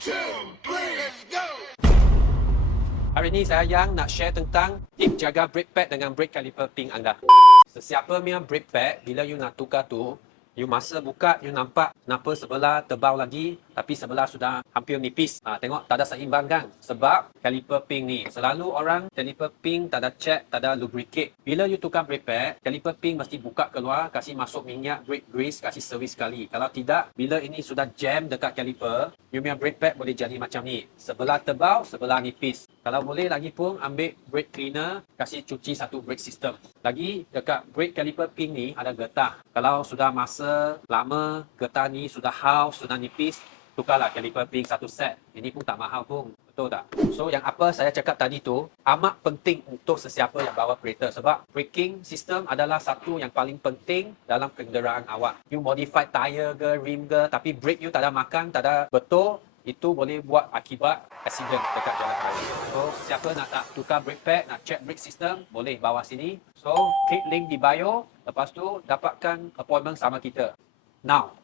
Hari ini saya yang nak share tentang tip jaga brake pad dengan brake caliper pink anda. Sesiapa punya brake pad, bila you nak tukar tu, you masa buka, you nampak kenapa sebelah tebal lagi, tapi sebelah sudah hampir nipis. Tengok tak ada seimbang kan? Sebab caliper pink ni, selalu orang caliper pink tak ada check, tak ada lubricate. Bila you tukar brake pad, caliper pink mesti buka keluar, kasih masuk minyak, brake grease, kasih servis sekali. Kalau tidak, bila ini sudah jam dekat caliper, you punya brake pad boleh jadi macam ni. Sebelah tebal, sebelah nipis. Kalau boleh lagi pun ambil brake cleaner, kasih cuci satu brake system. Lagi dekat brake caliper pink ni ada getah. Kalau sudah masa lama getah ni sudah haus, sudah nipis, tukarlah caliper pink satu set. Ini pun tak mahal pun. Betul tak? So yang apa saya cakap tadi tu amat penting untuk sesiapa yang bawa kereta, sebab braking system adalah satu yang paling penting dalam kenderaan awak. You modify tire ke, rim ke, tapi brake you tak ada makan, tak ada betul, itu boleh buat akibat accident dekat jalan raya. So, siapa nak tak tukar brake pad, nak check brake system, boleh bawa sini. So, klik link di bio. Lepas tu, dapatkan appointment sama kita. Now.